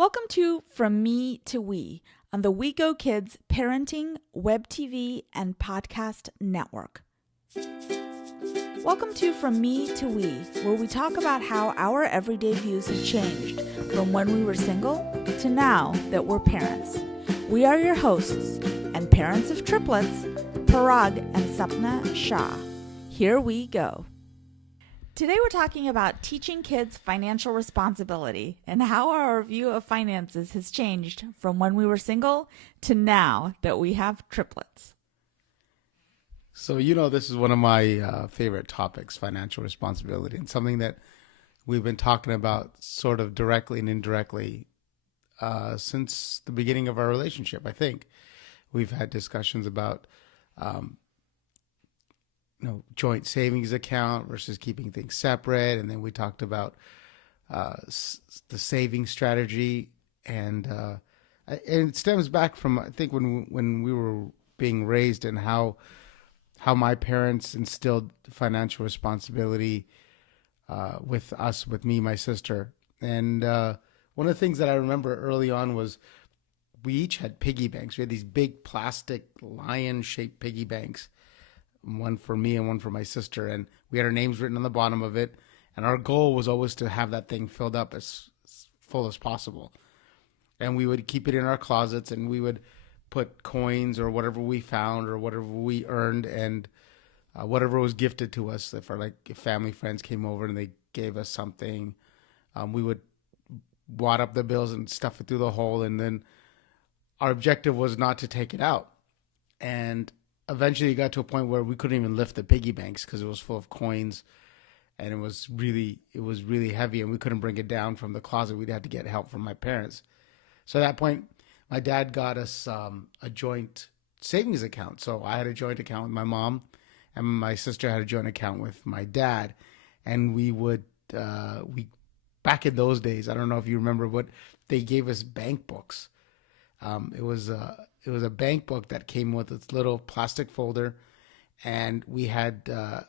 Welcome to From Me to We on the WeGo Kids Parenting, WebTV, and Podcast Network. Welcome to From Me to We, where we talk about how our everyday views have changed from when we were single to now that we're parents. We are your hosts and parents of triplets, Parag and Supna Shah. Here we go. Today we're talking about teaching kids financial responsibility and how our view of finances has changed from when we were single to now that we have triplets. So, this is one of my favorite topics, financial responsibility, and something that we've been talking about sort of directly and indirectly since the beginning of our relationship. I think we've had discussions about joint savings account versus keeping things separate. And then we talked about the saving strategy. And it stems back from, I think, when we were being raised and how my parents instilled financial responsibility with us, with me, my sister. And one of the things that I remember early on was we each had piggy banks. We had these big plastic lion-shaped piggy banks, one for me and one for my sister, and we had our names written on the bottom of it, and our goal was always to have that thing filled up as full as possible. And we would keep it in our closets, and we would put coins or whatever we found or whatever we earned and whatever was gifted to us. If family friends came over and they gave us something, we would wad up the bills and stuff it through the hole, and then our objective was not to take it out. And eventually it got to a point where we couldn't even lift the piggy banks because it was full of coins, and it was really heavy, and we couldn't bring it down from the closet. We'd have to get help from my parents. So at that point, my dad got us a joint savings account. So I had a joint account with my mom, and my sister had a joint account with my dad. And we would back in those days, I don't know if you remember, but they gave us bank books. It was a bank book that came with its little plastic folder, and we had the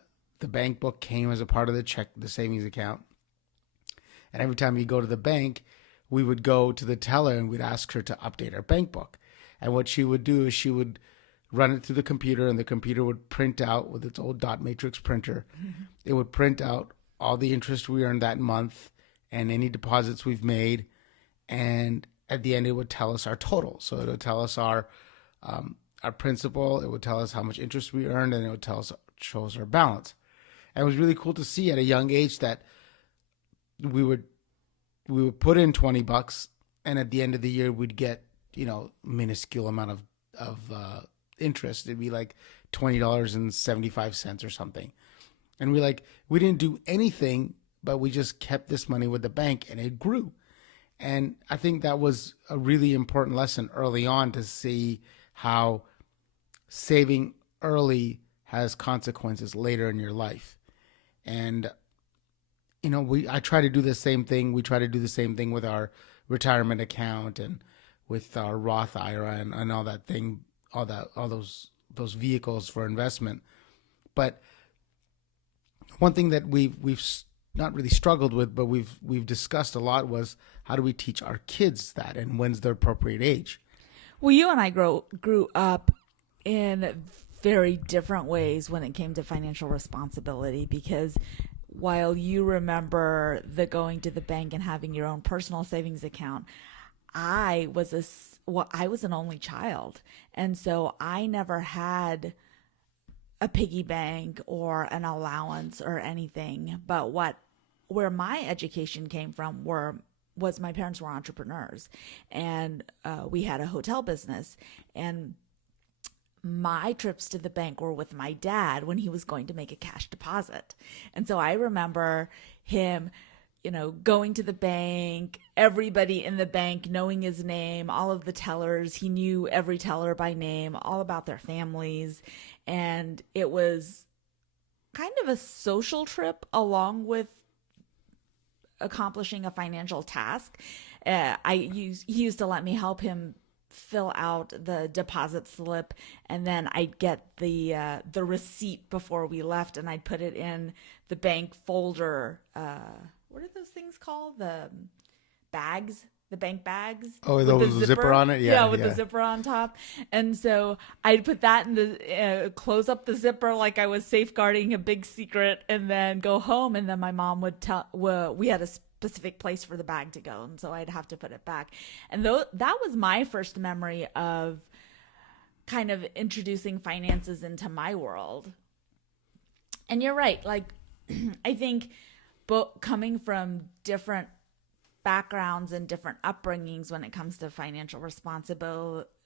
bank book came as a part of the savings account. And every time you go to the bank, we would go to the teller and we'd ask her to update our bank book. And what she would do is she would run it through the computer, and the computer would print out with its old dot matrix printer. Mm-hmm. It would print out all the interest we earned that month and any deposits we've made, and at the end, it would tell us our total. So it would tell us our principal. It would tell us how much interest we earned, and it would show us our balance. And it was really cool to see at a young age that we would put in $20, and at the end of the year, we'd get minuscule amount of interest. It'd be like $20.75 or something. And we didn't do anything, but we just kept this money with the bank, and it grew. And I think that was a really important lesson early on, to see how saving early has consequences later in your life. And, I try to do the same thing. We try to do the same thing with our retirement account and with our Roth IRA and all that thing, all those vehicles for investment. But one thing that we've not really struggled with, but we've discussed a lot, was how do we teach our kids that, and when's the appropriate age? Well, you and I grew up in very different ways when it came to financial responsibility, because while you remember the going to the bank and having your own personal savings account, I was an only child, and so I never had a piggy bank or an allowance or anything. But where my education came from was my parents were entrepreneurs, and we had a hotel business, and my trips to the bank were with my dad when he was going to make a cash deposit. And so I remember him going to the bank, everybody in the bank knowing his name, all of the tellers. He knew every teller by name, all about their families. And it was kind of a social trip along with accomplishing a financial task. He used to let me help him fill out the deposit slip, and then I'd get the receipt before we left, and I'd put it in the bank folder. What are those things called? The bags the bank bags. Oh, with those the zipper on it? Yeah, with the zipper on top. And so I'd put that in the, close up the zipper like I was safeguarding a big secret, and then go home. And then my mom would tell, well, we had a specific place for the bag to go. And so I'd have to put it back. And that was my first memory of kind of introducing finances into my world. And you're right. Like, I think coming from different backgrounds and different upbringings when it comes to financial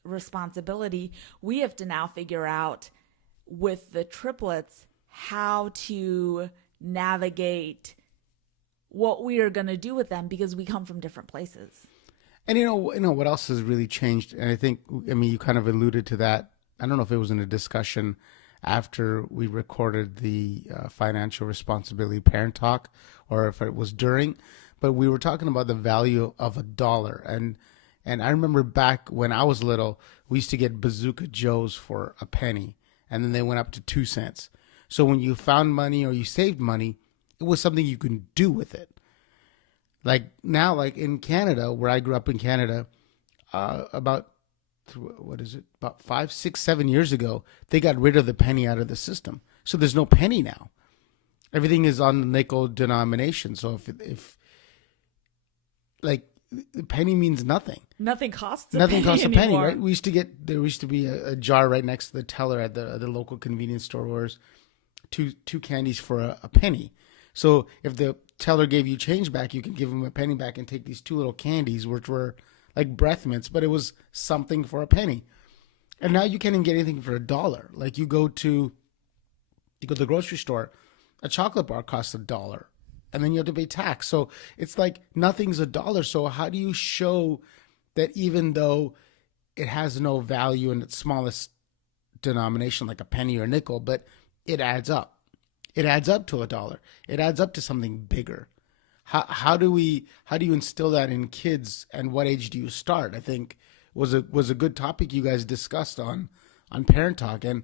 responsibility, we have to now figure out with the triplets how to navigate what we are going to do with them, because we come from different places. And you know what else has really changed? And I think, I mean, you kind of alluded to that. I don't know if it was in a discussion after we recorded the financial responsibility parent talk, or if it was during, but we were talking about the value of $1. And I remember back when I was little, we used to get Bazooka Joes for a penny, and then they went up to 2 cents. So when you found money or you saved money, it was something you can do with it. Like now, like in Canada, where I grew up in Canada, about 5, 6, 7 years ago, they got rid of the penny out of the system. So there's no penny now. Everything is on the nickel denomination. So if like, the penny means nothing. Nothing costs a penny, right? There used to be a jar right next to the teller at the local convenience store where it's two candies for a penny. So if the teller gave you change back, you can give them a penny back and take these 2 little candies, which were like breath mints, but it was something for a penny. And now you can't even get anything for $1. Like you go to the grocery store, a chocolate bar costs $1, and then you have to pay tax. So it's like nothing's $1. So how do you show that even though it has no value in its smallest denomination, like a penny or a nickel, but it adds up? It adds up to $1. It adds up to something bigger. How do you instill that in kids, and what age do you start? I think was a good topic you guys discussed on Parent Talk, and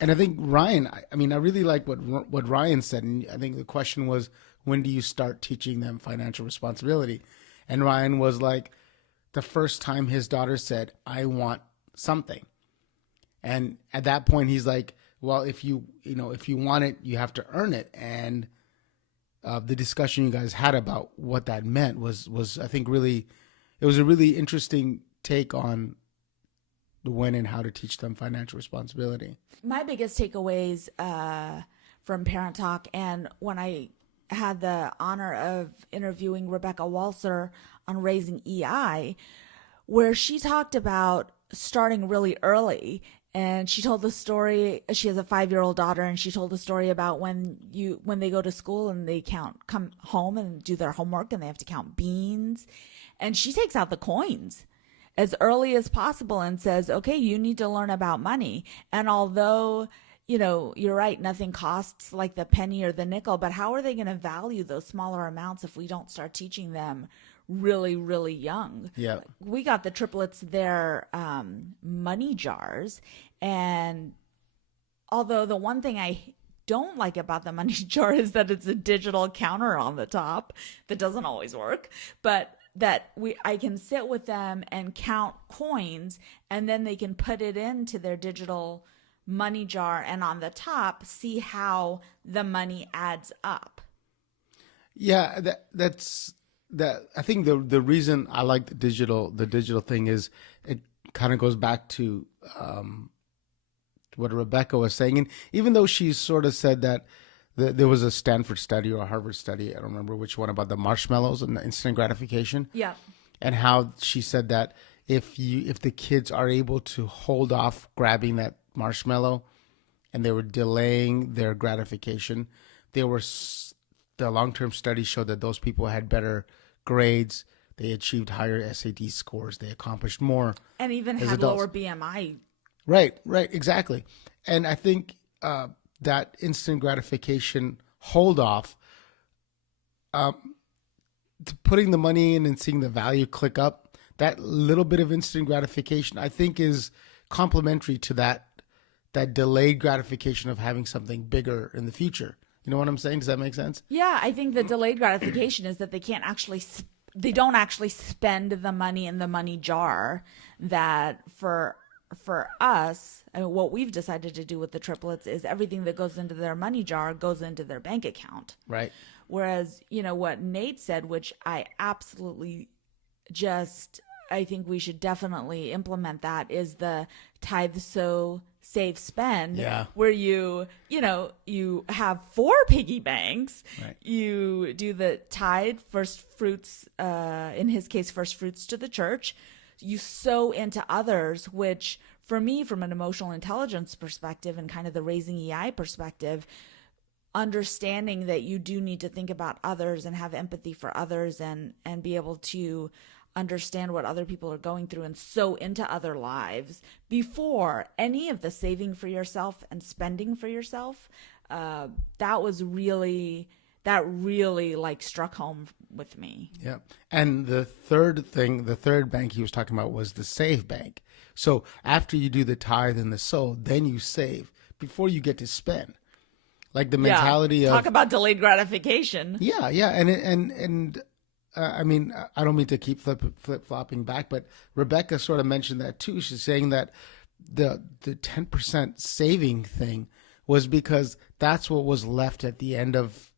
I think Ryan, I mean, I really like what Ryan said, and I think the question was, when do you start teaching them financial responsibility? And Ryan was like, the first time his daughter said, "I want something," and at that point he's like, well, if you want it, you have to earn it. And the discussion you guys had about what that meant was I think it was a really interesting take on the when and how to teach them financial responsibility. My biggest takeaways from Parent Talk, and when I had the honor of interviewing Rebecca Walser on Raising EI, where she talked about starting really early. And she told the story, she has a 5-year-old daughter, and she told the story about when they go to school and they come home and do their homework, and they have to count beans. And she takes out the coins as early as possible and says, okay, you need to learn about money. And although, you're right, nothing costs like the penny or the nickel, but how are they going to value those smaller amounts if we don't start teaching them really, really young? Yeah. We got the triplets their money jars, and although the one thing I don't like about the money jar is that it's a digital counter on the top that doesn't always work, but that I can sit with them and count coins, and then they can put it into their digital money jar, and on the top see how the money adds up. Yeah, that's that. I think the reason I like the digital thing is it kind of goes back to what Rebecca was saying, and even though she sort of said that there was a Stanford study or a Harvard study, I don't remember which one, about the marshmallows and the instant gratification. Yeah, and how she said that if the kids are able to hold off grabbing that marshmallow, and they were delaying their gratification, the long-term studies showed that those people had better grades, they achieved higher SAT scores, they accomplished more, and even had lower BMI. Right, exactly. And I think that instant gratification hold off, putting the money in and seeing the value click up, that little bit of instant gratification, I think, is complementary to that delayed gratification of having something bigger in the future. You know what I'm saying? Does that make sense? Yeah, I think the delayed gratification is that they can't actually they don't actually spend the money in the money jar. That for us, I mean, what we've decided to do with the triplets is everything that goes into their money jar goes into their bank account. Right. Whereas, what Nate said, which I absolutely I think we should definitely implement, that is the tithe, sow, save, spend. Yeah. Where you have 4 piggy banks. Right. You do the tithe, first fruits, in his case, first fruits to the church. You sow into others, which for me, from an emotional intelligence perspective and kind of the raising EI perspective, understanding that you do need to think about others and have empathy for others and be able to understand what other people are going through and sow into other lives before any of the saving for yourself and spending for yourself. That really like struck home with me. Yeah. And the third bank he was talking about was the save bank. So after you do the tithe and the sow, then you save before you get to spend. Like the mentality of talk about delayed gratification. Yeah. And I mean, I don't mean to keep flip-flopping back, but Rebecca sort of mentioned that too. She's saying that the 10% saving thing was because that's what was left at the end of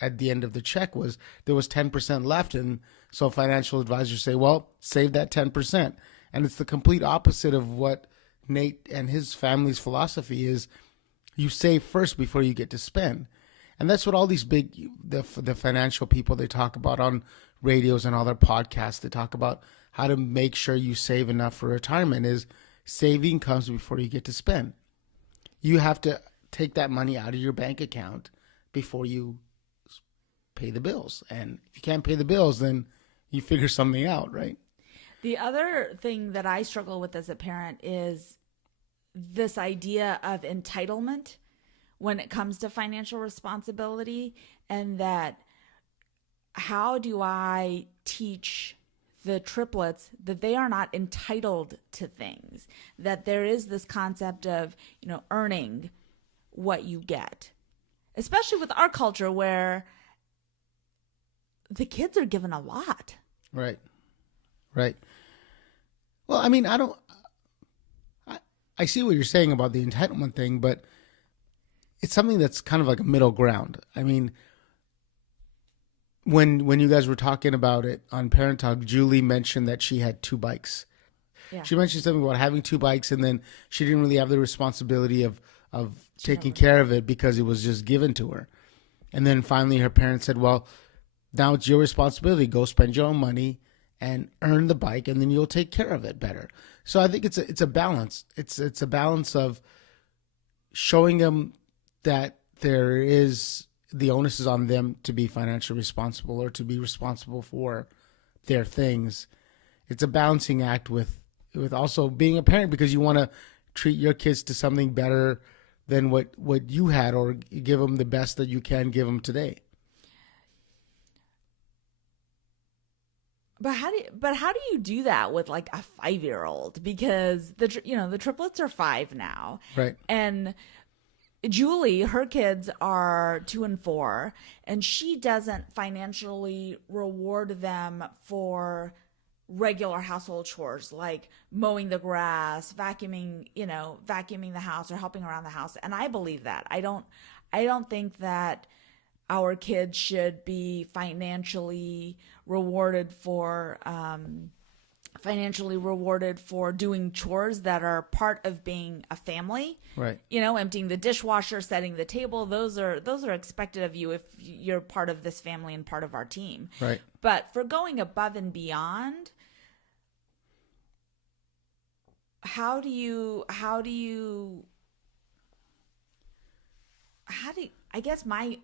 the check. Was there was 10% left, and so financial advisors say, well, save that 10%. And it's the complete opposite of what Nate and his family's philosophy is. You save first before you get to spend. And that's what all these the financial people, they talk about on radios and all their podcasts. They talk about how to make sure you save enough for retirement. Is saving comes before you get to spend. You have to take that money out of your bank account before you pay the bills. And if you can't pay the bills, then you figure something out, right? The other thing that I struggle with as a parent is this idea of entitlement when it comes to financial responsibility, and that how do I teach the triplets that they are not entitled to things, that there is this concept of, earning what you get, especially with our culture where the kids are given a lot. Right. Well, I mean, I see what you're saying about the entitlement thing, but it's something that's kind of like a middle ground. I mean, when you guys were talking about it on Parent Talk, Julie mentioned that she had 2 bikes. Yeah. She mentioned something about having 2 bikes, and then she didn't really have the responsibility of taking care of it because it was just given to her. And then finally her parents said, well, now it's your responsibility. Go spend your own money and earn the bike, and then you'll take care of it better. So I think it's a balance. It's a balance of showing them that there is the onus is on them to be financially responsible or to be responsible for their things. It's a balancing act with also being a parent, because you want to treat your kids to something better than what you had, or give them the best that you can give them today. But how do you do that with like a 5-year-old? Because the triplets are 5 now, right? And Julie, her kids are 2 and 4, and she doesn't financially reward them for regular household chores like mowing the grass, vacuuming the house, or helping around the house. And I believe that. I don't think that our kids should be financially rewarded for doing chores that are part of being a family. Right. Emptying the dishwasher, setting the table. Those are expected of you if you're part of this family and part of our team. Right. But for going above and beyond,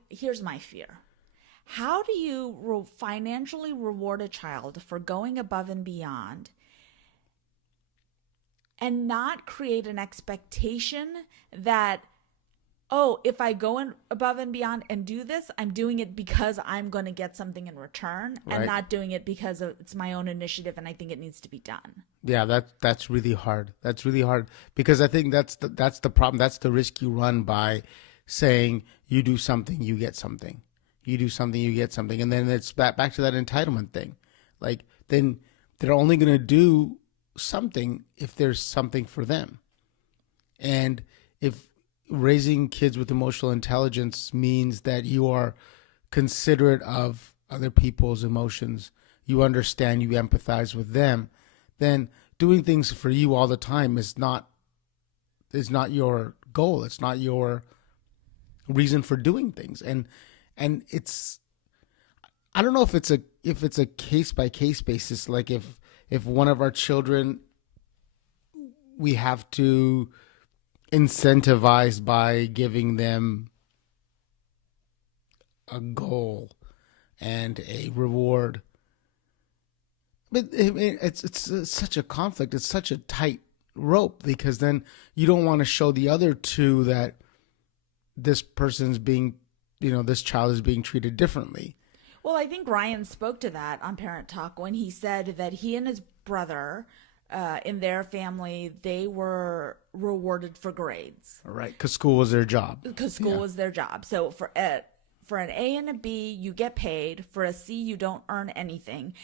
here's my fear. How do you financially reward a child for going above and beyond and not create an expectation that, oh, if I go above and beyond and do this, I'm doing it because I'm going to get something in return, right, and not doing it because it's my own initiative and I think it needs to be done. Yeah, that's really hard. That's really hard, because I think that's the problem. That's the risk you run by saying you do something, you get something. You do something, you get something. And then it's back to that entitlement thing. Like, then they're only going to do something if there's something for them. And if raising kids with emotional intelligence means that you are considerate of other people's emotions, you understand, you empathize with them, then doing things for you all the time is not your goal. It's not your reason for doing things. And it's, I don't know if it's a case by case basis. Like if one of our children, we have to incentivize by giving them a goal and a reward. But it's such a conflict. It's such a tight rope, because then you don't want to show the other two that this person's being, this child is being treated differently. Well, I think Ryan spoke to that on Parent Talk when he said that he and his brother, in their family, they were rewarded for grades. Right, because school was their job. Because school was their job. So for an A and a B, you get paid. For a C, you don't earn anything.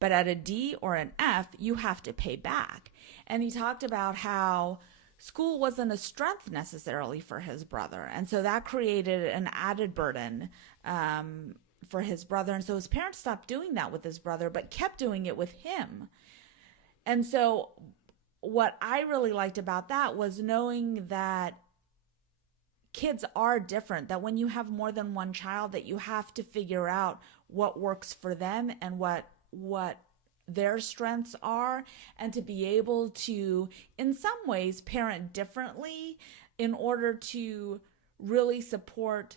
But at a D or an F, you have to pay back. And he talked about how school wasn't a strength necessarily for his brother. And so that created an added burden for his brother. And so his parents stopped doing that with his brother, but kept doing it with him. And so what I really liked about that was knowing that kids are different, that when you have more than one child, that you have to figure out what works for them and what their strengths are, and to be able to, in some ways, parent differently in order to really support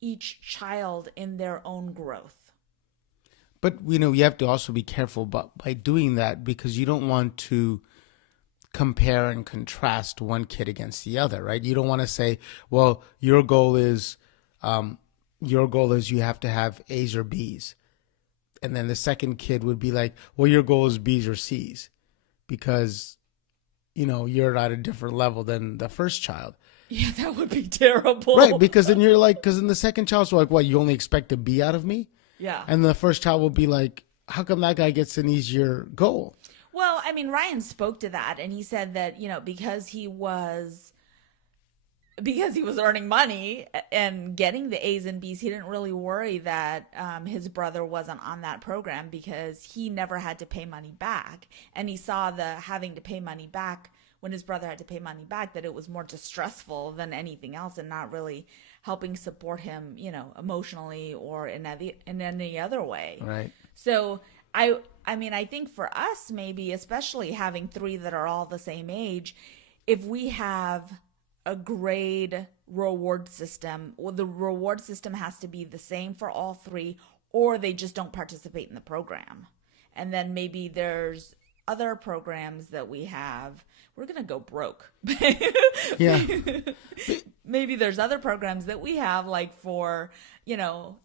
each child in their own growth. But, you have to also be careful by doing that, because you don't want to compare and contrast one kid against the other, right? You don't want to say, well, your goal is you have to have A's or B's. And then the second kid would be like, well, your goal is B's or C's, because, you're at a different level than the first child. Yeah, that would be terrible. Right, because then because then the second child's like, what, you only expect a B out of me? Yeah. And the first child will be like, how come that guy gets an easier goal? Well, I mean, Ryan spoke to that, and he said that, because he was earning money and getting the A's and B's, he didn't really worry that his brother wasn't on that program, because he never had to pay money back. And he saw the having to pay money back, when his brother had to pay money back, that it was more distressful than anything else, and not really helping support him, emotionally or in any other way. Right. So I mean, I think for us, maybe, especially having three that are all the same age, if we have a grade reward system, well, the reward system has to be the same for all three, or they just don't participate in the program. And then maybe there's other programs that we have. We're going to go broke. Yeah. Maybe there's other programs that we have, like for,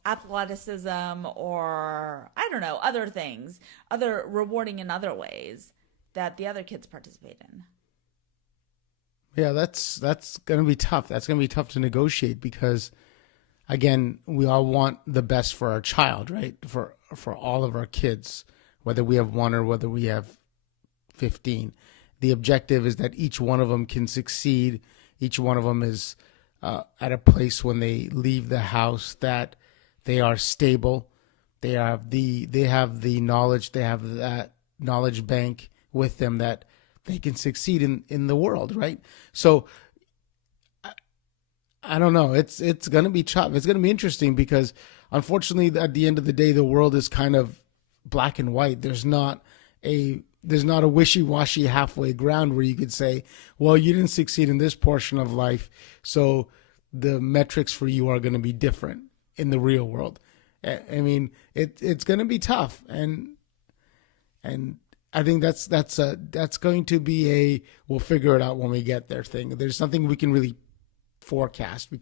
athleticism, or I don't know, other things, other rewarding in other ways that the other kids participate in. Yeah, that's going to be tough. That's going to be tough to negotiate, because, again, we all want the best for our child, right? For all of our kids, whether we have one or whether we have 15. The objective is that each one of them can succeed. Each one of them is at a place when they leave the house that they are stable. They have the knowledge. They have that knowledge bank with them that they can succeed in the world, right? So I don't know. It's going to be tough. It's going to be interesting, because unfortunately, at the end of the day, the world is kind of black and white. There's not a wishy-washy halfway ground where you could say, well, you didn't succeed in this portion of life, so the metrics for you are going to be different in the real world. I mean, it's going to be tough, and I think that's going to be we'll figure it out when we get there thing. There's nothing we can really forecast. We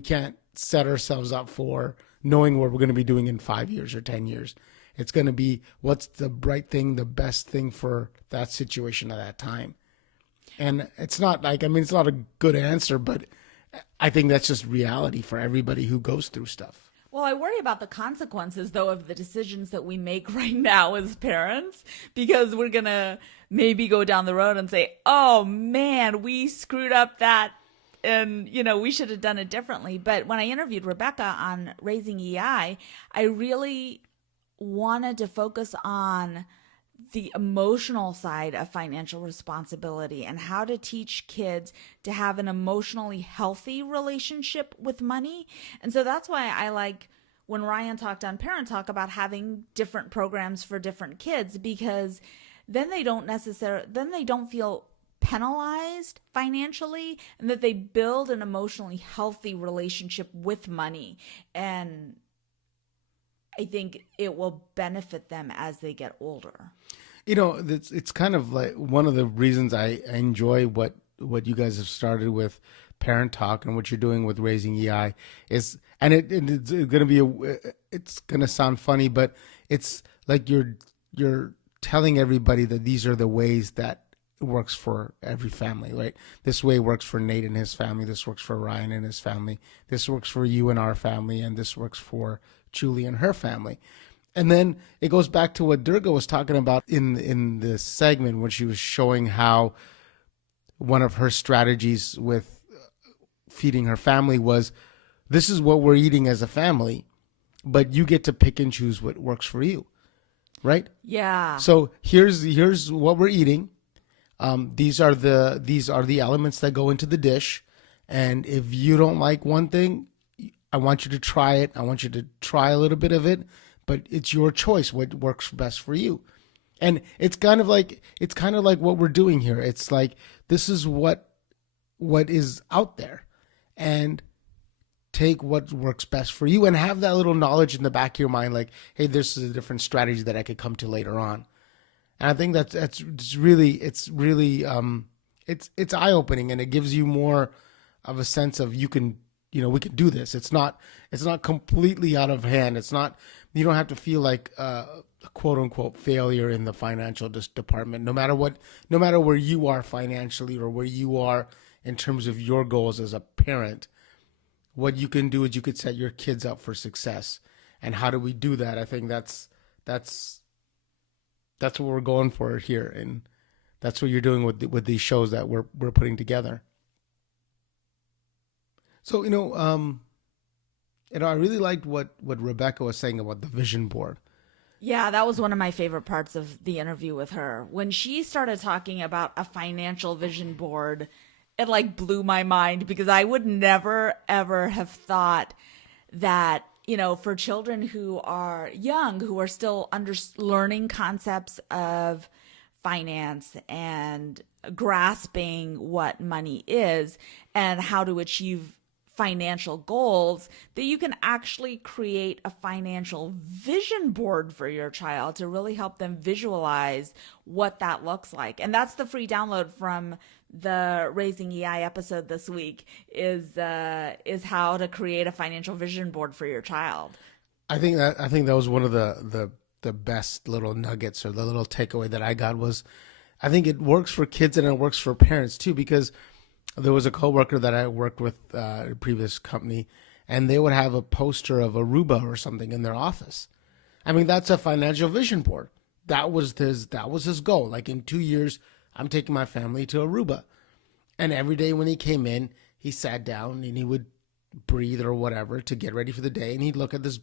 can't set ourselves up for knowing what we're going to be doing in 5 years or 10 years. It's going to be what's the right thing, the best thing for that situation at that time. And it's not it's not a good answer, but I think that's just reality for everybody who goes through stuff. Well, I worry about the consequences, though, of the decisions that we make right now as parents, because we're going to maybe go down the road and say, oh man, we screwed up that. And, we should have done it differently. But when I interviewed Rebecca on Raising I really wanted to focus on the emotional side of financial responsibility and how to teach kids to have an emotionally healthy relationship with money. And so that's why I like when Ryan talked on Parent Talk about having different programs for different kids, because then they don't feel penalized financially, and that they build an emotionally healthy relationship with money. And I think it will benefit them as they get older. It's kind of like one of the reasons I enjoy what you guys have started with Parent Talk and what you're doing with Raising EI is, and it's going to be it's going to sound funny, but it's like you're telling everybody that these are the ways that it works for every family, right? This way works for Nate and his family. This works for Ryan and his family. This works for you and our family, and this works for Julie and her family. And then it goes back to what Durga was talking about in this segment when she was showing how one of her strategies with feeding her family was, this is what we're eating as a family, but you get to pick and choose what works for you, right? Yeah. So here's what we're eating. These are the elements that go into the dish, and if you don't like one thing, I want you to try it. I want you to try a little bit of it, but it's your choice what works best for you. And it's kind of like what we're doing here. It's like, this is what is out there, and take what works best for you, and have that little knowledge in the back of your mind, like, hey, this is a different strategy that I could come to later on. And I think it's really eye opening, and it gives you more of a sense of we can do this. It's not completely out of hand. It's not, you don't have to feel like a quote unquote failure in the financial department, no matter where you are financially or where you are in terms of your goals as a parent. What you can do is you could set your kids up for success. And how do we do that? I think that's what we're going for here, and that's what you're doing with these shows that we're putting together. So I really liked what Rebecca was saying about the vision board. Yeah, that was one of my favorite parts of the interview with her. When she started talking about a financial vision board, it like blew my mind, because I would never ever have thought that, for children who are young, who are still learning concepts of finance and grasping what money is and how to achieve financial goals, that you can actually create a financial vision board for your child to really help them visualize what that looks like. And that's the free download from the Raising EI episode this week, is how to create a financial vision board for your child. I think that was one of the best little nuggets, or the little takeaway that I got was, I think it works for kids and it works for parents too, because there was a coworker that I worked with at a previous company, and they would have a poster of Aruba or something in their office. I mean, that's a financial vision board. That was his goal. Like, in 2 years, I'm taking my family to Aruba. And every day when he came in, he sat down and he would breathe or whatever to get ready for the day, and he'd look at this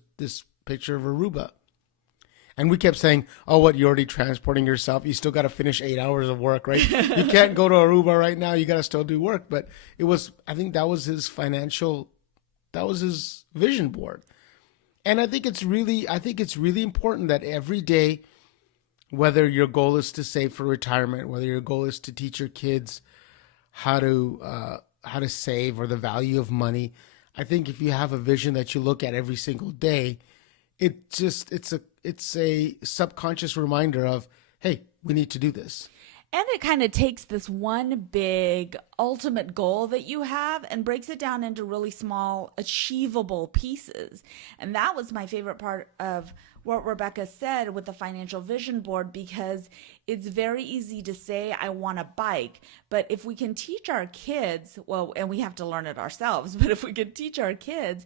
picture of Aruba. And we kept saying, oh, what, you're already transporting yourself? You still got to finish 8 hours of work, right? You can't go to Aruba right now. You got to still do work. But I think that was his vision board. And I think it's really important that every day, whether your goal is to save for retirement, whether your goal is to teach your kids how to save, or the value of money, I think if you have a vision that you look at every single day, it's a subconscious reminder of, hey, we need to do this. And it kind of takes this one big ultimate goal that you have and breaks it down into really small, achievable pieces. And that was my favorite part of what Rebecca said with the financial vision board, because it's very easy to say, I want a bike. But if we can teach our kids, well, and we have to learn it ourselves, but if we can teach our kids,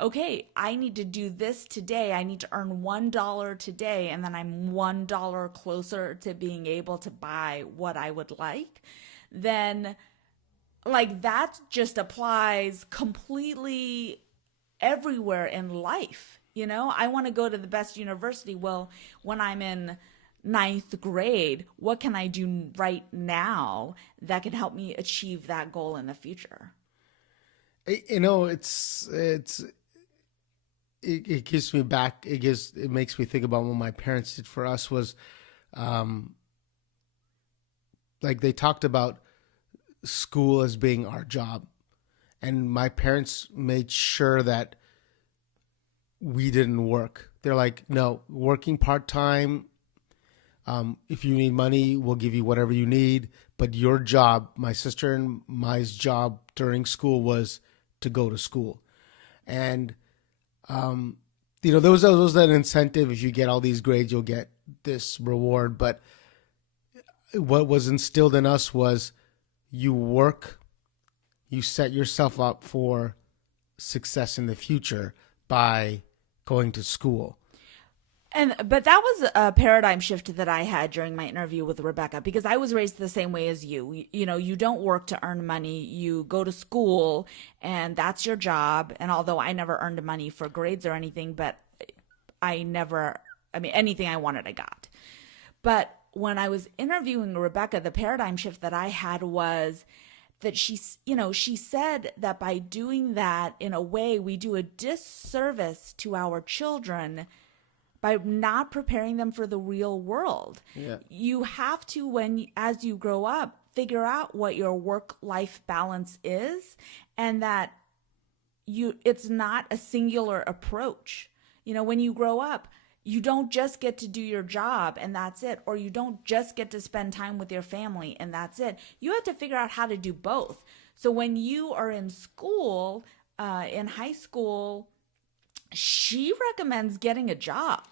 okay, I need to do this today. I need to earn $1 today, and then I'm $1 closer to being able to buy what I would like, then like that just applies completely everywhere in life. I want to go to the best university. Well, when I'm in ninth grade, what can I do right now that can help me achieve that goal in the future? It gives me back. It makes me think about what my parents did for us was, um, like they talked about school as being our job, and my parents made sure that we didn't work. They're like, no, working part time. If you need money, we'll give you whatever you need. But your job, my sister and my job during school was to go to school. And, there was that incentive. If you get all these grades, you'll get this reward. But what was instilled in us was you work, you set yourself up for success in the future by going to school. But that was a paradigm shift that I had during my interview with Rebecca, because I was raised the same way as you. You don't work to earn money. You go to school and that's your job. And although I never earned money for grades or anything, but anything I wanted, I got. But when I was interviewing Rebecca, the paradigm shift that I had was that she said that by doing that, in a way, we do a disservice to our children by not preparing them for the real world. Yeah. You have to, as you grow up, figure out what your work-life balance is, and that it's not a singular approach. When you grow up, you don't just get to do your job and that's it, or you don't just get to spend time with your family and that's it. You have to figure out how to do both. So when you are in school, in high school, she recommends getting a job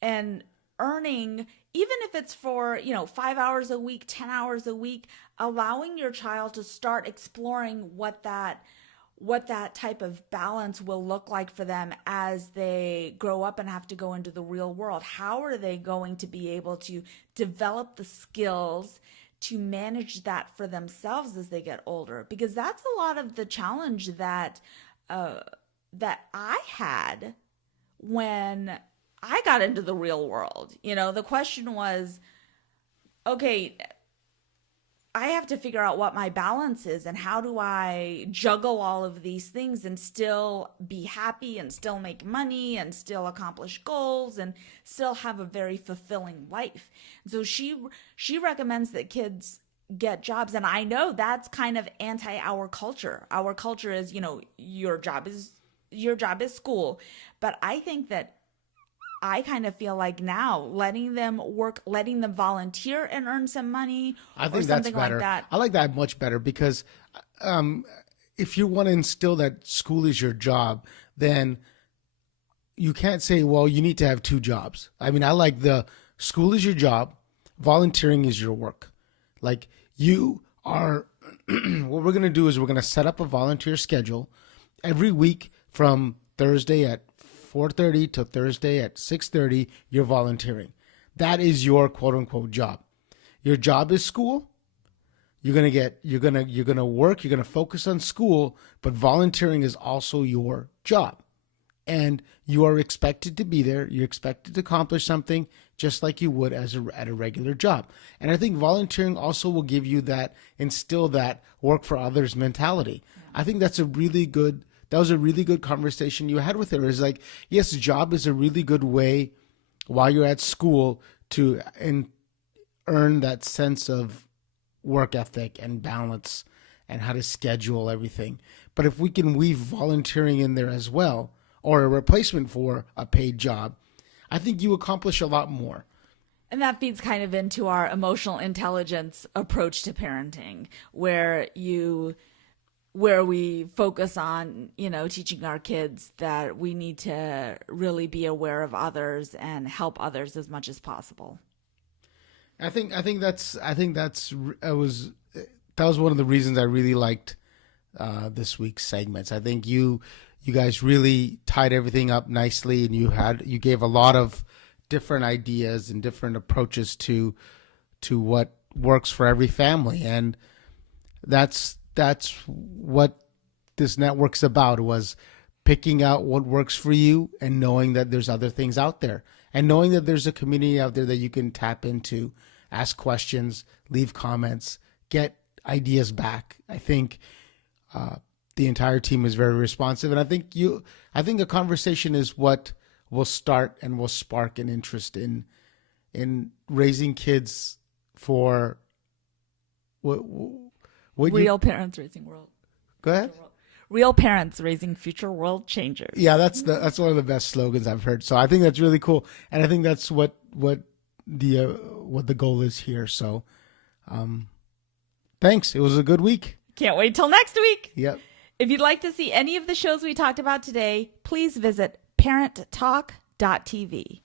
and earning, even if it's for 5 hours a week, 10 hours a week, allowing your child to start exploring what that type of balance will look like for them as they grow up and have to go into the real world. How are they going to be able to develop the skills to manage that for themselves as they get older? Because that's a lot of the challenge that I had when I got into the real world. The question was, okay, I have to figure out what my balance is and how do I juggle all of these things and still be happy and still make money and still accomplish goals and still have a very fulfilling life. So she recommends that kids get jobs, and I know that's kind of anti our culture. Our culture is, your job is school. But I think that I kind of feel like now letting them work, letting them volunteer and earn some money, I or think something that's better. like that. I like that much better because if you want to instill that school is your job, then you can't say, well, you need to have two jobs. I mean, I like the school is your job, volunteering is your work. Like you are, what we're going to do is we're going to set up a volunteer schedule every week from Thursday at 4:30 to Thursday at 6:30, you're volunteering. That is your quote unquote job. Your job is school. You're gonna work, you're gonna focus on school, but volunteering is also your job. And you are expected to be there. You're expected to accomplish something just like you would at a regular job. And I think volunteering also will give you instill that work for others mentality. I think that was a really good conversation you had with her. Is like, yes, job is a really good way while you're at school to earn that sense of work ethic and balance and how to schedule everything. But if we can weave volunteering in there as well, or a replacement for a paid job, I think you accomplish a lot more. And that feeds kind of into our emotional intelligence approach to parenting, where we focus on, teaching our kids that we need to really be aware of others and help others as much as possible. I think that was one of the reasons I really liked this week's segments. I think you you guys really tied everything up nicely, and you gave a lot of different ideas and different approaches to what works for every family. And that's what this network's about, was picking out what works for you and knowing that there's other things out there, and knowing that there's a community out there that you can tap into, ask questions, leave comments, get ideas back. I think the entire team is very responsive, and I think a conversation is what will start and will spark an interest in raising kids for what Real parents raising world. Go ahead. Real parents raising future world changers. Yeah, that's one of the best slogans I've heard. So I think that's really cool, and I think that's what the goal is here. So, thanks. It was a good week. Can't wait till next week. Yep. If you'd like to see any of the shows we talked about today, please visit parenttalk.tv.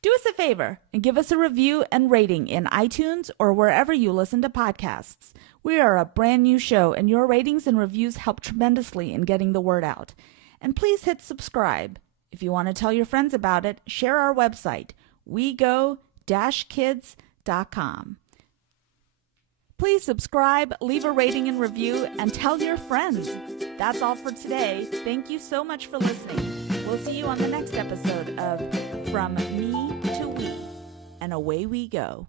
Do us a favor and give us a review and rating in iTunes or wherever you listen to podcasts. We are a brand new show, and your ratings and reviews help tremendously in getting the word out. And please hit subscribe. If you want to tell your friends about it, share our website, WeGo-kids.com. Please subscribe, leave a rating and review, and tell your friends. That's all for today. Thank you so much for listening. We'll see you on the next episode of From Me to We, and away we go.